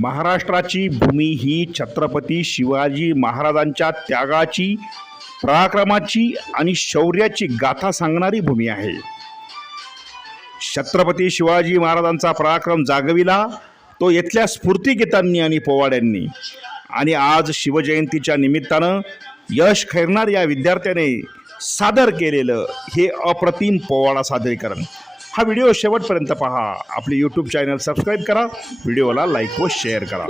महाराष्ट्राची भूमी ही छत्रपती शिवाजी महाराजांच्या त्यागाची, पराक्रमाची आणि शौर्याची गाथा सांगणारी भूमी आहे. छत्रपती शिवाजी महाराजांचा पराक्रम जागविला तो येथल्या स्फूर्तिगीतांनी आणि पोवाड्यांनी. आणि आज शिवजयंतीच्या निमित्तानं यश खैरनार या विद्यार्थ्याने सादर केलेलं हे अप्रतिम पोवाडा सादरीकरण. हा व्हिडिओ शेवटपर्यंत पहा. आपले यूट्यूब चॅनल सबस्क्राईब करा, व्हिडिओला लाईक व शेअर करा.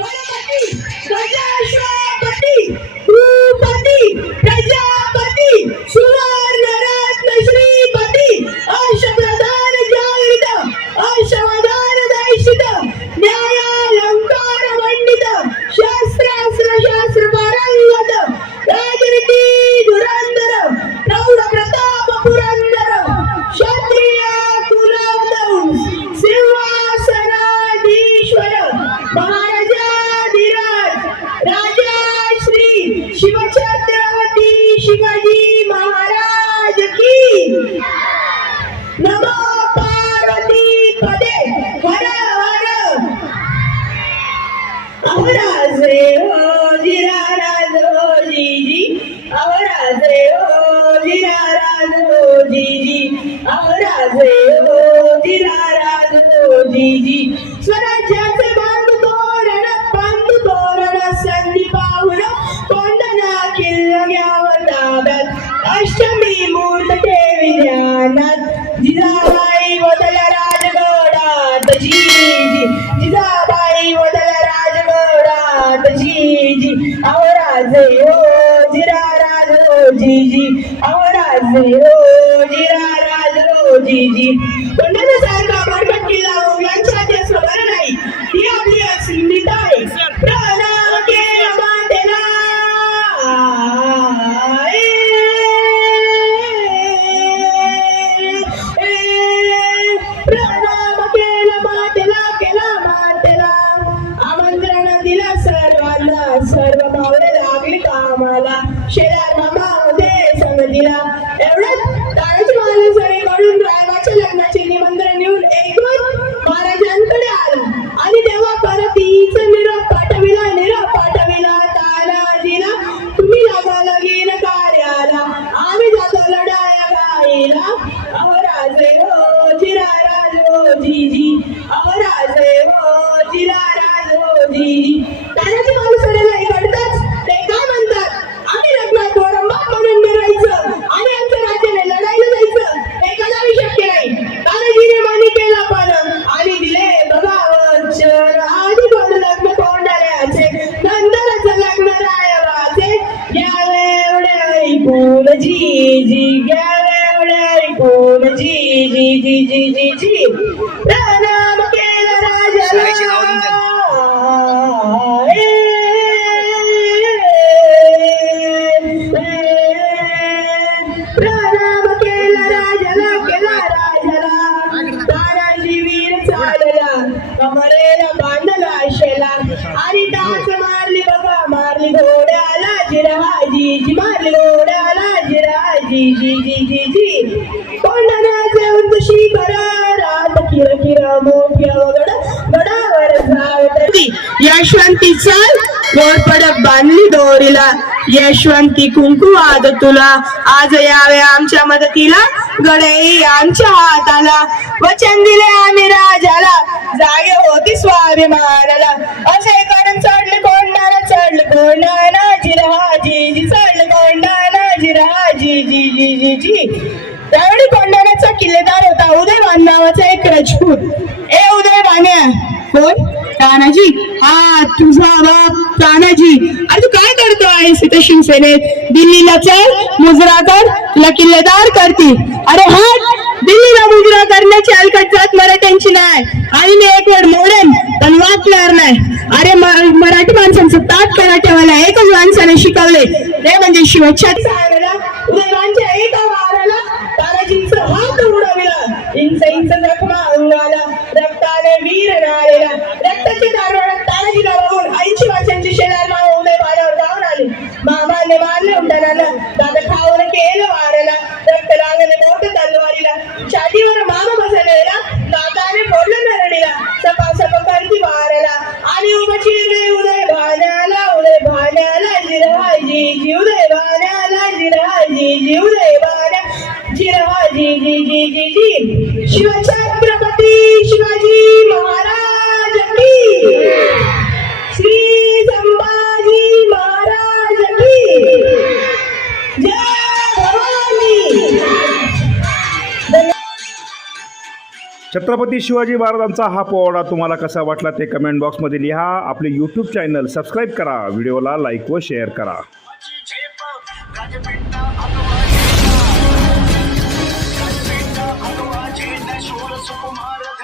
शिवछत्रपती शिवाजी महाराज की नमो पार्वती पदे हर हर. अवराज रे हो जिराराज हो जीजी, अवराज रे हो जिराराज हो जीजी, अवराज रे हो जिराराज हो जीजी. स्वराज्याचे बांधू तोरण संधी पाहून कोंढणा किल्ला घ्यावं ताब्यात, अष्टमी मूर्त ठेवी ध्यानात. जिजाबाई वदल्या राजगडात जीजी, जिजाबाई वदल्या राजगडात जीजी, अवराजे हो जिराराज हो जीजी, अवराजे हो जिराराज हो जीजी. कोंढण्यासारखा बरकट किल्ला यांच्या देश खबर नाही, ही आपली अस्मिता आहे. प्रणाम केला मातेला, प्रणाम केला मातेला, केला मातेला. आमंत्रण दिला सर्वांना, सर्व पावले लागली कामाला. शेलार मामा होते संग दिला, एवढ्यात ताराची माल सगळीकडून रायबाच्या लग्नाचे निमंत्रण येऊन एकूण महाराजांकडे आला. आणि तेव्हा परतीच निरोप पाठविला तानाजीला. तुम्ही लागा लगीन कार्याला, आम्ही जातो लढाया गाईला. अवराजे हो जिराराज हो जीजी, अवराजे हो जिराराज हो जीजी. तानाजी मालुसरेला इकडताच ते काय म्हणतात, आम्ही लग्नात गोरंबा म्हणून मिरायचं आणि आमच्या राजाने लढायला जायचं, हे कदापि शक्य नाही. तानाजीने मान्य केला पण आणि दिले बघा वचन. आधी बोल लग्न कोंढाण्याचे, नंतरच लग्न रायबाचे. घ्यावे एवढे ऐकून जीजी, घ्यावे एवढे ऐकून जीजी, जी जी जी जी. प्रणाम केला राजाला, प्रणाम केला राजाला, केला राजाला. तानाजी वीर चालला, कमरेला बांधला शेला. आणि टाच मारली बघा, मारली घोड्याला जिराजी जी, मारली घोड्याला जिराजी जी जी जी जी. कोंढण्याचे उंची करा रात, किर किर मोठ्या वगड गडावर जावती. यशवंती चाल गोड पडक बांधली दोरीला, यशवंती कुंकू आद तुला. आज यावे आमच्या मदतीला, गडई आमच्या हाताला. वचन दिले आम्ही राजाला, जागे होती स्वाभिमानाला. असे करून चढले कोंढाणा जिराजी जी, चढले कोंढाणा जिराजी जी जी जी जी. त्यावेळी कोंढाण्याचा किल्लेदार होता उदयभान नावाचा एक राजपूत. ए उदयभान्या, कोण? तानाजी. हा तुझा बाप तानाजी. अरे तू काय करतो आहेस इथे शिवसेनेत? दिल्लीला चल, मुजरा कर, तुला किल्लेदार करते. अरे हा, दिल्लीला मुजरा करण्याची अलकट जात मराठ्यांची नाही, आणि मी एक वेळ मोडेन पण वाकणार नाही. अरे मराठी माणसांचं ताट कराटेवाला एकच माणसाने शिकवले, ते म्हणजे शिवछत्र. उदयभानच्या एका वाराला तानाजींचा हात उडविला, इंच इंच जखमा अंगाला, रक्ताने वीर नाळेला. रक्ताच्या दारवाड्यात तानाजीला बघून 80 वर्षांची शेलार मामा उदयभानावर धावून आली. मामाने मारले उड्डाणाला, दादा खाऊन केलं वाराला. रक्त लागले मोठ तलवारीला, छातीवर मामा बसलेला, दादाने फोडलं नरणीला. सपा करती वाराला आणि उभची दिली शिवछत्रपती शिवाजी महाराज की, श्री संभाजी महाराज की जय भवानी. छत्रपती शिवाजी महाराजांचा हा पोवाडा तुम्हाला कसा वाटला ते कमेंट बॉक्समध्ये लिहा. आपले यूट्यूब चॅनल सबस्क्राईब करा, व्हिडिओला लाईक व शेअर करा.